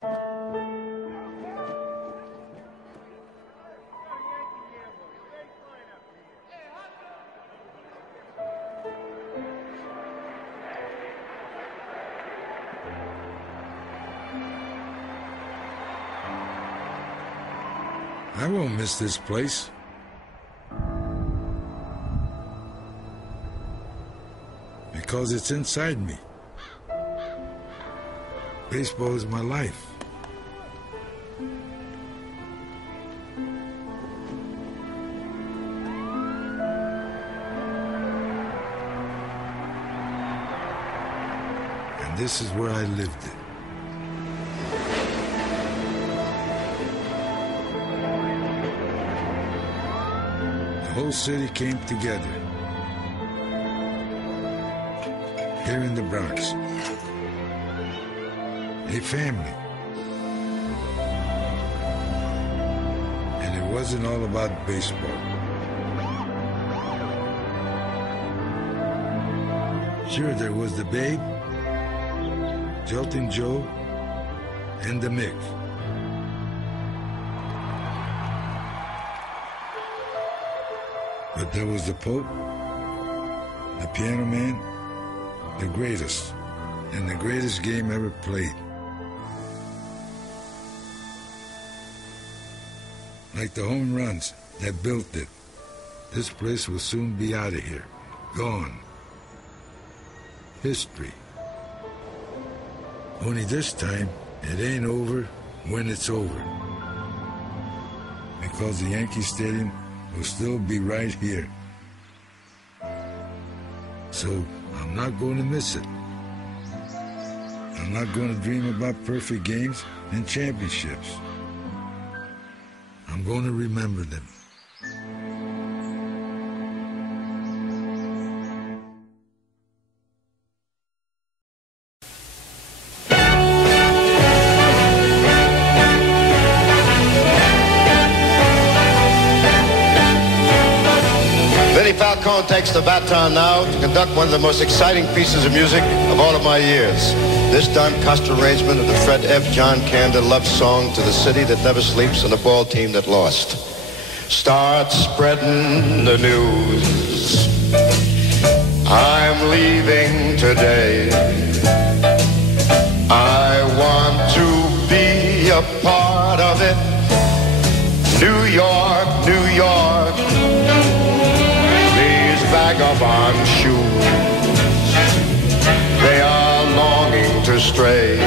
I won't miss this place. Because it's inside me. Baseball is my life. And this is where I lived it. The whole city came together here in the Bronx. A family. And it wasn't all about baseball. Sure, there was the Babe, Joltin' Joe, and the Mick. But there was the Pope, the Piano Man, the greatest, and the greatest game ever played. Like the home runs that built it, this place will soon be out of here, gone. History. Only this time, it ain't over when it's over. Because the Yankee Stadium will still be right here. So, I'm not going to miss it. I'm not going to dream about perfect games and championships. I'm going to remember them. Falcone takes the baton now to conduct one of the most exciting pieces of music of all of my years. This Don Costa arrangement of the Fred F. John Kander love song to the city that never sleeps and the ball team that lost. Start spreading the news. I'm leaving today. I want to be a part of it. New York, New York. Vagabond shoes, they are longing to stray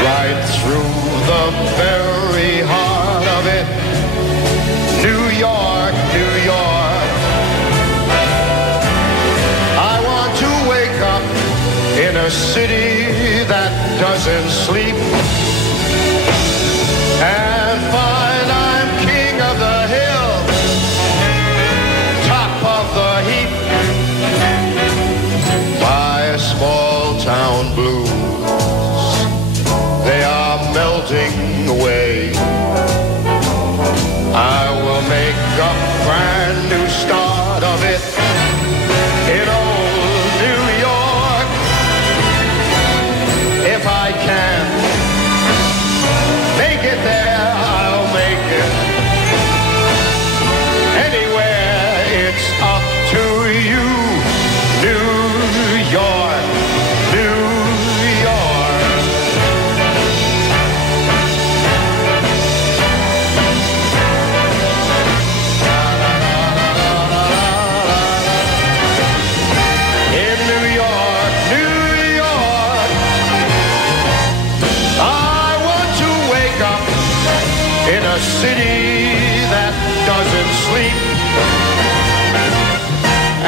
right through the very heart of it. New York, New York. I want to wake up in a city that doesn't sleep and find I'm king of the hill. Small town blues, they are melting away. I will make a brand new start of it in old New York. If I can make it there, I'll make it. Anywhere, it's up to you. New York, New York. In New York, New York, I want to wake up in a city that doesn't sleep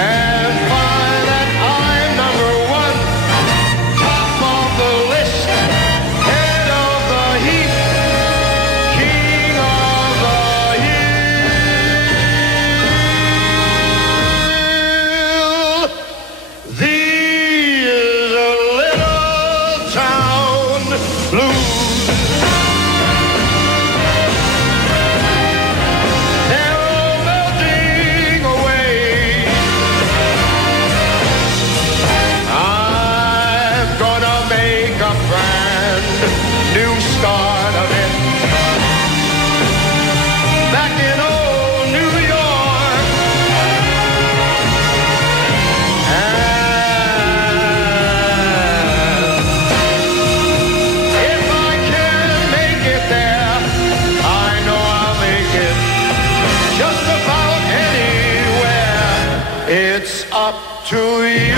and find that I'm number one, top of the list, head of the heap, king of the hill. These little town blues. Brand new start of it. Back in old New York. And if I can make it there, I know I'll make it just about anywhere. It's up to you.